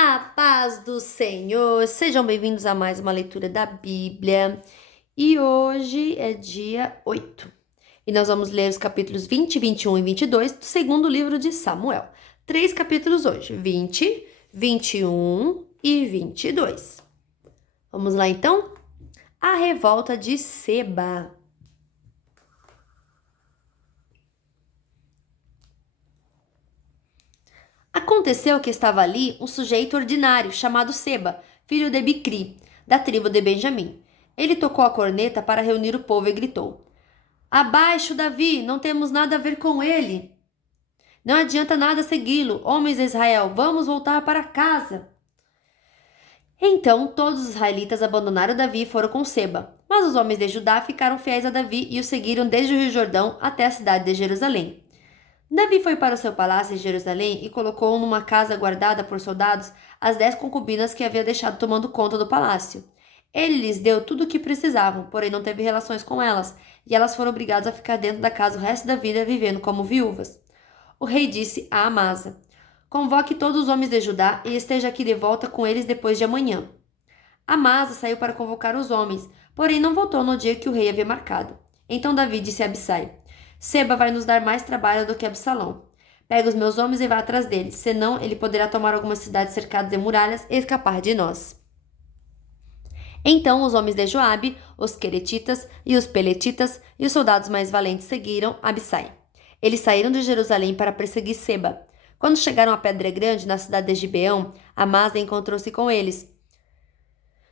A paz do Senhor, sejam bem-vindos a mais uma leitura da Bíblia. E hoje é dia 8. E nós vamos ler os capítulos 20, 21 e 22 do segundo livro de Samuel. 3 capítulos hoje, 20, 21 e 22. Vamos lá então? A revolta de Seba. Aconteceu que estava ali um sujeito ordinário chamado Seba, filho de Bicri, da tribo de Benjamim. Ele tocou a corneta para reunir o povo e gritou: Abaixo, Davi, não temos nada a ver com ele. Não adianta nada segui-lo, homens de Israel, vamos voltar para casa. Então todos os israelitas abandonaram Davi e foram com Seba. Mas os homens de Judá ficaram fiéis a Davi e o seguiram desde o Rio Jordão até a cidade de Jerusalém. Davi foi para o seu palácio em Jerusalém e colocou numa casa guardada por soldados as 10 concubinas que havia deixado tomando conta do palácio. Ele lhes deu tudo o que precisavam, porém não teve relações com elas, e elas foram obrigadas a ficar dentro da casa o resto da vida vivendo como viúvas. O rei disse a Amasa: Convoque todos os homens de Judá e esteja aqui de volta com eles depois de amanhã. Amasa saiu para convocar os homens, porém não voltou no dia que o rei havia marcado. Então Davi disse a Abissai: Seba vai nos dar mais trabalho do que Absalão. Pega os meus homens e vá atrás dele, senão ele poderá tomar algumas cidades cercadas de muralhas e escapar de nós. Então os homens de Joabe, os queretitas e os peletitas e os soldados mais valentes seguiram Abissai. Eles saíram de Jerusalém para perseguir Seba. Quando chegaram à Pedra Grande, na cidade de Gibeão, Amasa encontrou-se com eles.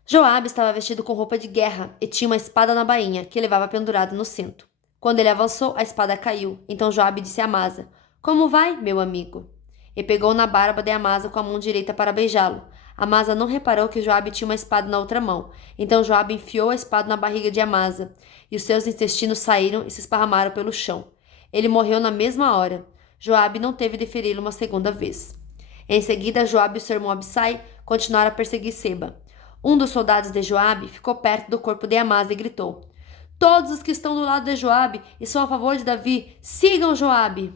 Joabe estava vestido com roupa de guerra e tinha uma espada na bainha, que levava pendurada no cinto. Quando ele avançou, a espada caiu. Então Joabe disse a Amasa: Como vai, meu amigo? E pegou na barba de Amasa com a mão direita para beijá-lo. Amasa não reparou que Joabe tinha uma espada na outra mão. Então Joabe enfiou a espada na barriga de Amasa, e os seus intestinos saíram e se esparramaram pelo chão. Ele morreu na mesma hora. Joabe não teve de feri-lo uma segunda vez. Em seguida, Joabe e seu irmão Abissai continuaram a perseguir Seba. Um dos soldados de Joabe ficou perto do corpo de Amasa e gritou: Todos os que estão do lado de Joabe e são a favor de Davi, sigam Joabe!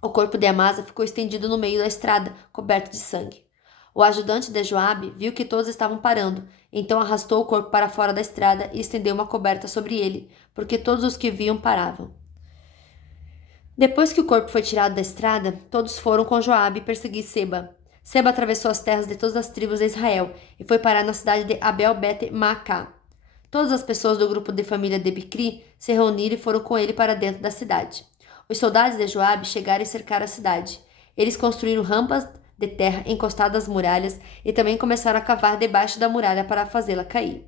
O corpo de Amasa ficou estendido no meio da estrada, coberto de sangue. O ajudante de Joabe viu que todos estavam parando, então arrastou o corpo para fora da estrada e estendeu uma coberta sobre ele, porque todos os que viam paravam. Depois que o corpo foi tirado da estrada, todos foram com Joabe perseguir Seba. Seba atravessou as terras de todas as tribos de Israel e foi parar na cidade de Abel-Bet-Maacá. Todas as pessoas do grupo de família de Bicri se reuniram e foram com ele para dentro da cidade. Os soldados de Joabe chegaram e cercaram a cidade. Eles construíram rampas de terra encostadas às muralhas e também começaram a cavar debaixo da muralha para fazê-la cair.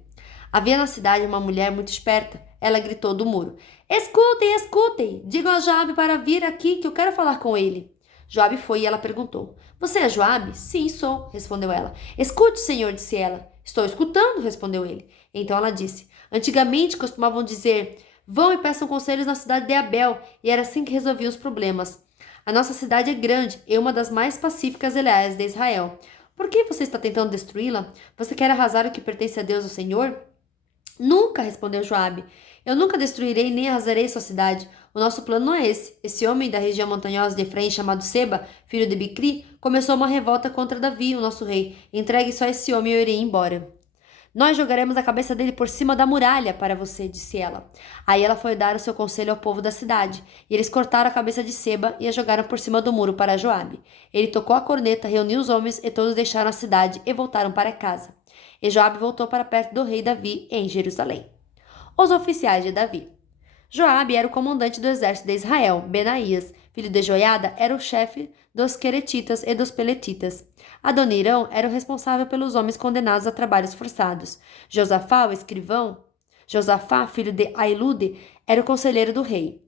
Havia na cidade uma mulher muito esperta. Ela gritou do muro: Escutem, escutem! Digam a Joabe para vir aqui que eu quero falar com ele. Joabe foi e ela perguntou: Você é Joabe? Sim, sou, respondeu ela. Escute, senhor, disse ela. Estou escutando, respondeu ele. Então ela disse: Antigamente costumavam dizer: Vão e peçam conselhos na cidade de Abel, e era assim que resolviam os problemas. A nossa cidade é grande e uma das mais pacíficas e leais de Israel. Por que você está tentando destruí-la? Você quer arrasar o que pertence a Deus, o Senhor? Nunca, respondeu Joabe. Eu nunca destruirei nem arrasarei sua cidade. O nosso plano não é esse. Esse homem da região montanhosa de Efraim, chamado Seba, filho de Bicri, começou uma revolta contra Davi, o nosso rei. Entregue só esse homem e eu irei embora. Nós jogaremos a cabeça dele por cima da muralha para você, disse ela. Aí ela foi dar o seu conselho ao povo da cidade, e eles cortaram a cabeça de Seba e a jogaram por cima do muro para Joabe. Ele tocou a corneta, reuniu os homens e todos deixaram a cidade e voltaram para casa. E Joabe voltou para perto do rei Davi em Jerusalém. Os oficiais de Davi. Joabe era o comandante do exército de Israel. Benaías, filho de Joiada, era o chefe dos queretitas e dos peletitas. Adonirão era o responsável pelos homens condenados a trabalhos forçados. Josafá, o escrivão, Josafá, filho de Ailude, era o conselheiro do rei.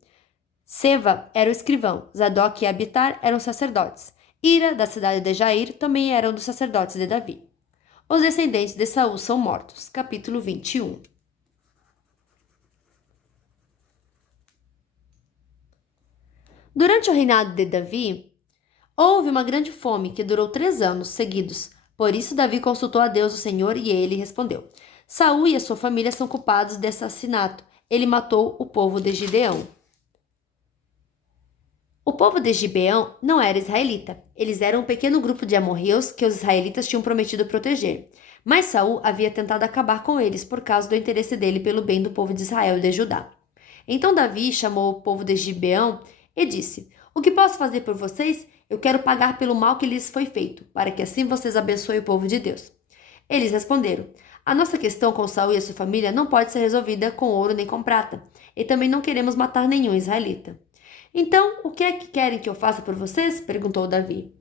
Seva era o escrivão. Zadok e Abitar eram sacerdotes. Ira, da cidade de Jair, também era um dos sacerdotes de Davi. Os descendentes de Saul são mortos. Capítulo 21. Durante o reinado de Davi, houve uma grande fome que durou 3 anos seguidos. Por isso Davi consultou a Deus, o Senhor, e ele respondeu: Saul e a sua família são culpados desse assassinato. Ele matou o povo de Gideão. O povo de Gibeão não era israelita. Eles eram um pequeno grupo de amorreus que os israelitas tinham prometido proteger. Mas Saul havia tentado acabar com eles por causa do interesse dele pelo bem do povo de Israel e de Judá. Então Davi chamou o povo de Gibeão e disse: O que posso fazer por vocês? Eu quero pagar pelo mal que lhes foi feito, para que assim vocês abençoem o povo de Deus. Eles responderam: A nossa questão com Saul e a sua família não pode ser resolvida com ouro nem com prata, e também não queremos matar nenhum israelita. Então, o que é que querem que eu faça por vocês? Perguntou Davi.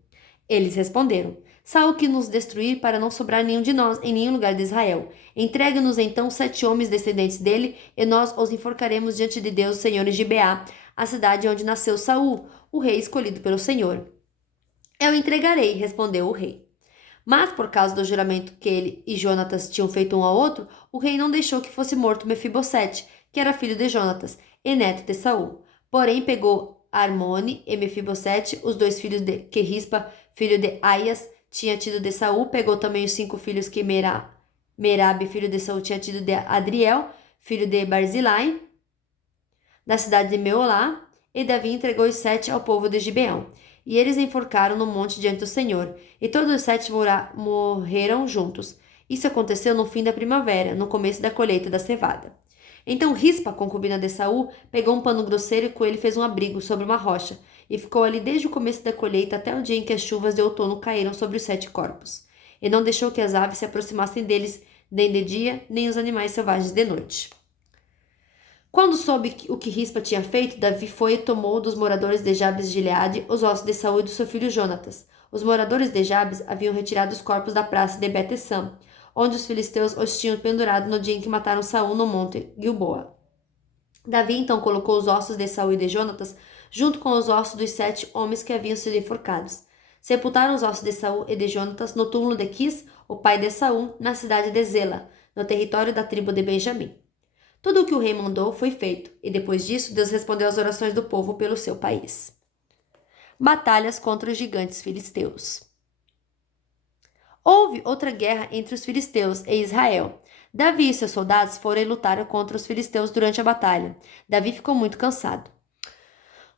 Eles responderam: Saul quis nos destruir para não sobrar nenhum de nós em nenhum lugar de Israel. Entregue-nos então 7 homens descendentes dele, e nós os enforcaremos diante de Deus, o Senhor de Gibeá, a cidade onde nasceu Saul, o rei escolhido pelo Senhor. Eu entregarei, respondeu o rei. Mas, por causa do juramento que ele e Jonatas tinham feito um ao outro, o rei não deixou que fosse morto Mefibosete, que era filho de Jonatas e neto de Saul. Porém, pegou Armone e Mefibosete, os 2 filhos que Rispa, filho de Aias, tinha tido de Saul, pegou também os 5 filhos que Merabe, filho de Saul, tinha tido de Adriel, filho de Barzilai, da cidade de Meolá, e Davi entregou os 7 ao povo de Gibeão. E eles enforcaram no monte diante do Senhor, e todos os 7 morreram juntos. Isso aconteceu no fim da primavera, no começo da colheita da cevada. Então Rispa, concubina de Saul, pegou um pano grosseiro e com ele fez um abrigo sobre uma rocha, e ficou ali desde o começo da colheita até o dia em que as chuvas de outono caíram sobre os 7 corpos. E não deixou que as aves se aproximassem deles, nem de dia, nem os animais selvagens de noite. Quando soube o que Rispa tinha feito, Davi foi e tomou dos moradores de Jabes de Gileade os ossos de Saul e do seu filho Jonatas. Os moradores de Jabes haviam retirado os corpos da praça de Bet-Sam, onde os filisteus os tinham pendurado no dia em que mataram Saul no monte Gilboa. Davi então colocou os ossos de Saul e de Jonatas junto com os ossos dos 7 homens que haviam sido enforcados. Sepultaram os ossos de Saul e de Jonatas no túmulo de Quis, o pai de Saul, na cidade de Zela, no território da tribo de Benjamim. Tudo o que o rei mandou foi feito, e depois disso Deus respondeu às orações do povo pelo seu país. Batalhas contra os gigantes filisteus. Houve outra guerra entre os filisteus e Israel. Davi e seus soldados foram e lutaram contra os filisteus durante a batalha. Davi ficou muito cansado.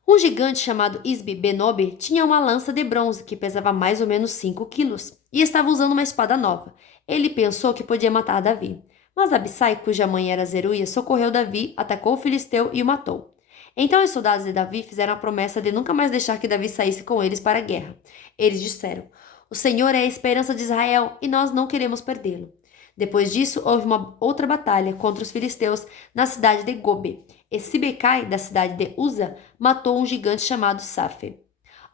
Um gigante chamado Isbi-Benob tinha uma lança de bronze que pesava mais ou menos 5 quilos e estava usando uma espada nova. Ele pensou que podia matar Davi. Mas Abissai, cuja mãe era Zeruia, socorreu Davi, atacou o filisteu e o matou. Então os soldados de Davi fizeram a promessa de nunca mais deixar que Davi saísse com eles para a guerra. Eles disseram: O Senhor é a esperança de Israel e nós não queremos perdê-lo. Depois disso, houve uma outra batalha contra os filisteus na cidade de Gobe. E Sibecai, da cidade de Uza, matou um gigante chamado Safe.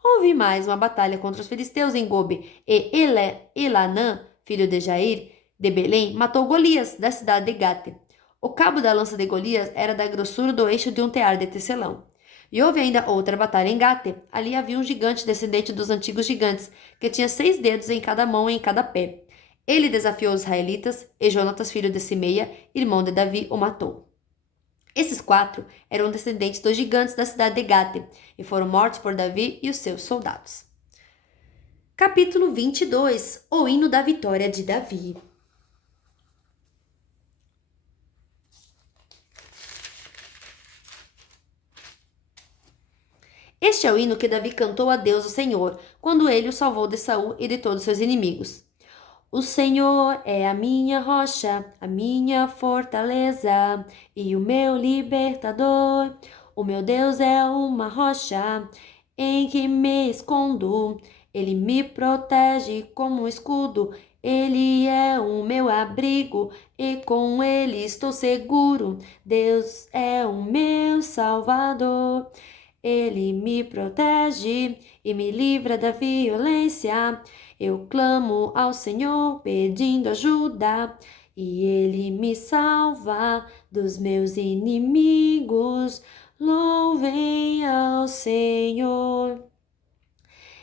Houve mais uma batalha contra os filisteus em Gobe, e Elanã, filho de Jair, de Belém, matou Golias, da cidade de Gate. O cabo da lança de Golias era da grossura do eixo de um tear de tecelão. E houve ainda outra batalha em Gate. Ali havia um gigante descendente dos antigos gigantes, que tinha 6 dedos em cada mão e em cada pé. Ele desafiou os israelitas, e Jonatas, filho de Simeia, irmão de Davi, o matou. Esses 4 eram descendentes dos gigantes da cidade de Gate, e foram mortos por Davi e os seus soldados. Capítulo 22. O hino da vitória de Davi. Este é o hino que Davi cantou a Deus, o Senhor, quando ele o salvou de Saul e de todos seus inimigos. O Senhor é a minha rocha, a minha fortaleza e o meu libertador. O meu Deus é uma rocha em que me escondo. Ele me protege como um escudo. Ele é o meu abrigo e com ele estou seguro. Deus é o meu salvador. Ele me protege e me livra da violência. Eu clamo ao Senhor pedindo ajuda e Ele me salva dos meus inimigos. Louvem ao Senhor.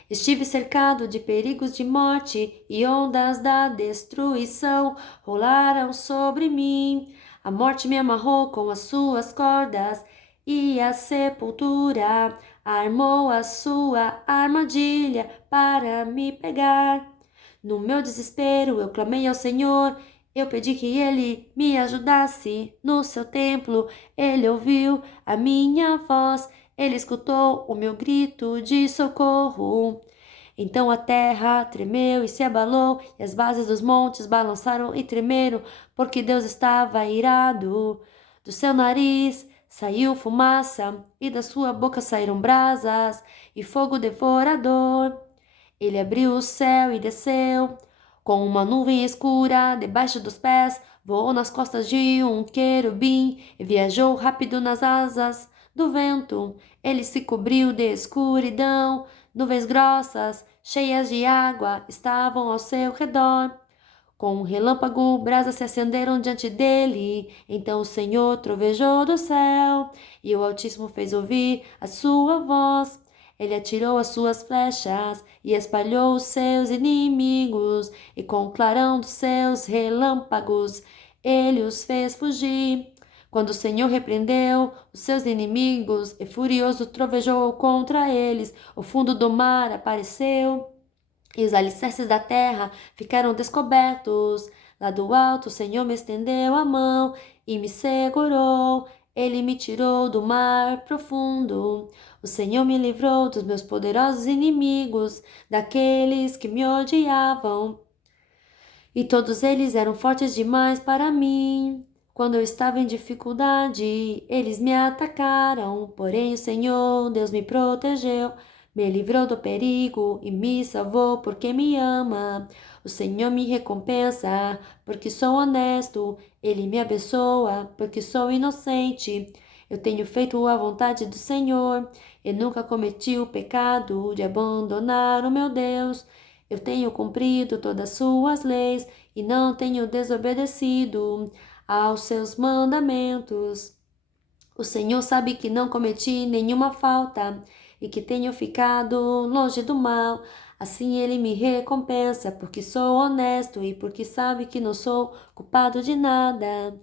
Estive cercado de perigos de morte e ondas da destruição rolaram sobre mim. A morte me amarrou com as suas cordas e a sepultura armou a sua armadilha para me pegar. No meu desespero eu clamei ao Senhor, eu pedi que Ele me ajudasse. No seu templo Ele ouviu a minha voz, Ele escutou o meu grito de socorro. Então a terra tremeu e se abalou, e as bases dos montes balançaram e tremeram, porque Deus estava irado. Do seu nariz saiu fumaça, e da sua boca saíram brasas e fogo devorador. Ele abriu o céu e desceu, com uma nuvem escura debaixo dos pés, voou nas costas de um querubim e viajou rápido nas asas do vento. Ele se cobriu de escuridão, nuvens grossas, cheias de água, estavam ao seu redor. Com um relâmpago, brasas se acenderam diante dele. Então o Senhor trovejou do céu, e o Altíssimo fez ouvir a sua voz. Ele atirou as suas flechas e espalhou os seus inimigos, e com o clarão dos seus relâmpagos, ele os fez fugir. Quando o Senhor repreendeu os seus inimigos e furioso trovejou contra eles, o fundo do mar apareceu e os alicerces da terra ficaram descobertos. Lá do alto o Senhor me estendeu a mão e me segurou. Ele me tirou do mar profundo. O Senhor me livrou dos meus poderosos inimigos, daqueles que me odiavam. E todos eles eram fortes demais para mim. Quando eu estava em dificuldade, eles me atacaram. Porém, o Senhor, Deus me protegeu, me livrou do perigo e me salvou porque me ama. O Senhor me recompensa porque sou honesto. Ele me abençoa porque sou inocente. Eu tenho feito a vontade do Senhor e nunca cometi o pecado de abandonar o meu Deus. Eu tenho cumprido todas suas leis e não tenho desobedecido aos seus mandamentos. O Senhor sabe que não cometi nenhuma falta e que tenho ficado longe do mal. Assim ele me recompensa, porque sou honesto e porque sabe que não sou culpado de nada.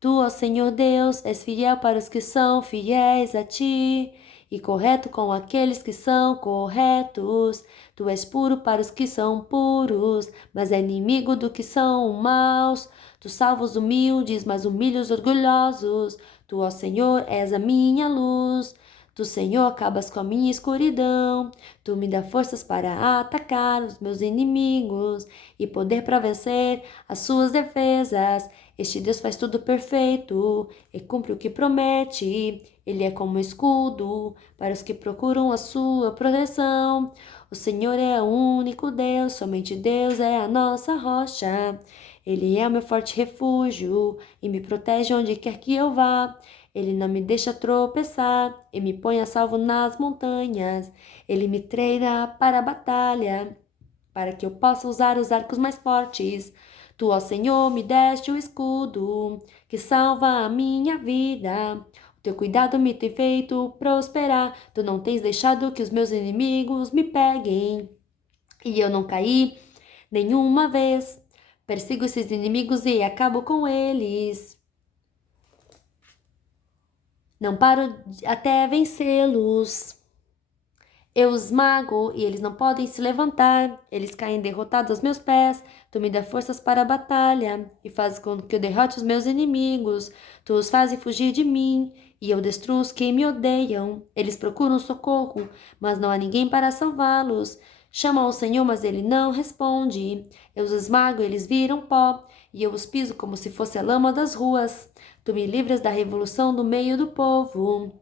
Tu, ó Senhor Deus, és fiel para os que são fiéis a ti, e correto com aqueles que são corretos. Tu és puro para os que são puros, mas é inimigo do que são maus. Tu salva os humildes, mas humilha os orgulhosos. Tu, ó Senhor, és a minha luz. Tu, Senhor, acabas com a minha escuridão. Tu me dá forças para atacar os meus inimigos e poder para vencer as suas defesas. Este Deus faz tudo perfeito e cumpre o que promete. Ele é como escudo para os que procuram a sua proteção. O Senhor é o único Deus, somente Deus é a nossa rocha. Ele é o meu forte refúgio e me protege onde quer que eu vá. Ele não me deixa tropeçar e me põe a salvo nas montanhas. Ele me treina para a batalha, para que eu possa usar os arcos mais fortes. Tu, ó Senhor, me deste o escudo que salva a minha vida. O teu cuidado me tem feito prosperar. Tu não tens deixado que os meus inimigos me peguem. E eu não caí nenhuma vez. Persigo esses inimigos e acabo com eles. Não paro até vencê-los. Eu os esmago e eles não podem se levantar. Eles caem derrotados aos meus pés. Tu me dá forças para a batalha e fazes com que eu derrote os meus inimigos. Tu os fazes fugir de mim e eu destruo os que me odeiam. Eles procuram socorro, mas não há ninguém para salvá-los. Chamam ao Senhor, mas ele não responde. Eu os esmago, eles viram pó e eu os piso como se fosse a lama das ruas. Tu me livras da revolução do meio do povo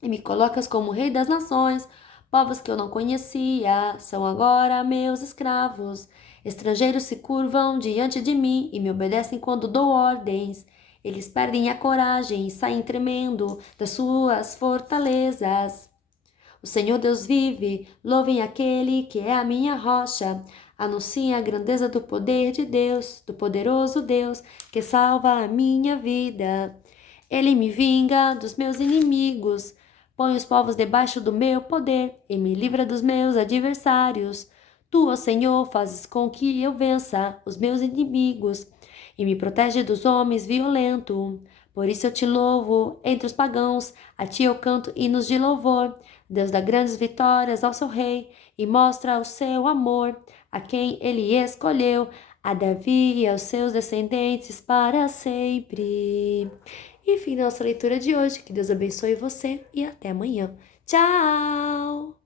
e me colocas como rei das nações. Povos que eu não conhecia são agora meus escravos. Estrangeiros se curvam diante de mim e me obedecem quando dou ordens. Eles perdem a coragem e saem tremendo das suas fortalezas. O Senhor Deus vive, louvem aquele que é a minha rocha. Anunciem a grandeza do poder de Deus, do poderoso Deus que salva a minha vida. Ele me vinga dos meus inimigos. Põe os povos debaixo do meu poder e me livra dos meus adversários. Tu, ó Senhor, fazes com que eu vença os meus inimigos e me protege dos homens violentos. Por isso eu te louvo entre os pagãos, a ti eu canto hinos de louvor. Deus dá grandes vitórias ao seu rei e mostra o seu amor a quem ele escolheu, a Davi e aos seus descendentes para sempre. E fim da nossa leitura de hoje. Que Deus abençoe você e até amanhã. Tchau!